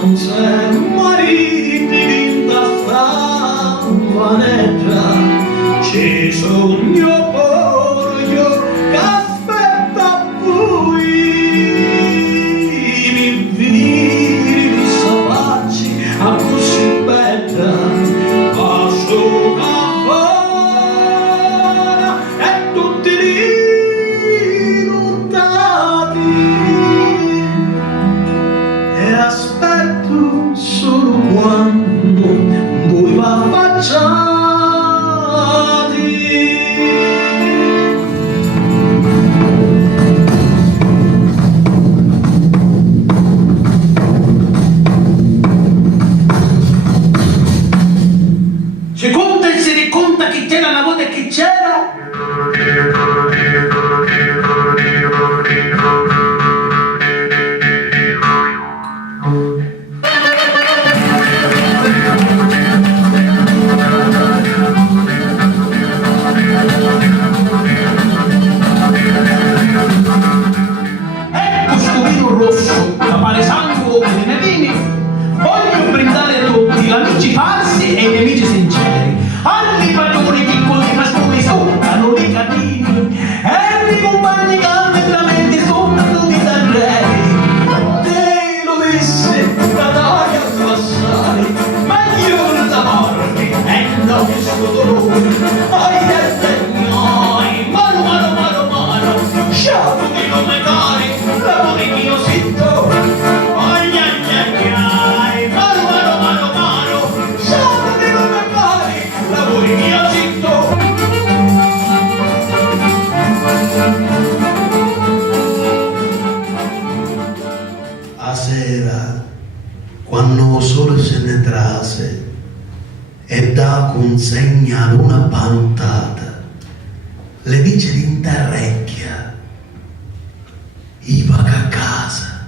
non c'è mariti vinta vaneggia, ci sogno porgo che aspetta voi, mi venire di sapacci a così bella, passo caffara e tutti riluttati, e aspetto solo quando voi v'affacciate. Si conta e si riconta chi c'era una volta e chi c'era. Ecco scurino rosso, che pare sangue o venenini. Voglio brindare a tutti gli amici falsi e i nemici sinceri, agli padroni piccoli mascoli soccano i cattivi, e ai compagni che veramente sono di terreni. Te lo disse da dai a passare, meglio da morte e non il suo dolore. Ai miei, mano, sciato di nome cari, lavori mio sitto. Ai mano, sciato di nome cari, lavori mio sitto. A sera, quando il sole se ne trase e dà consegna ad una pantata, le dice d'interrecchia, i va a casa.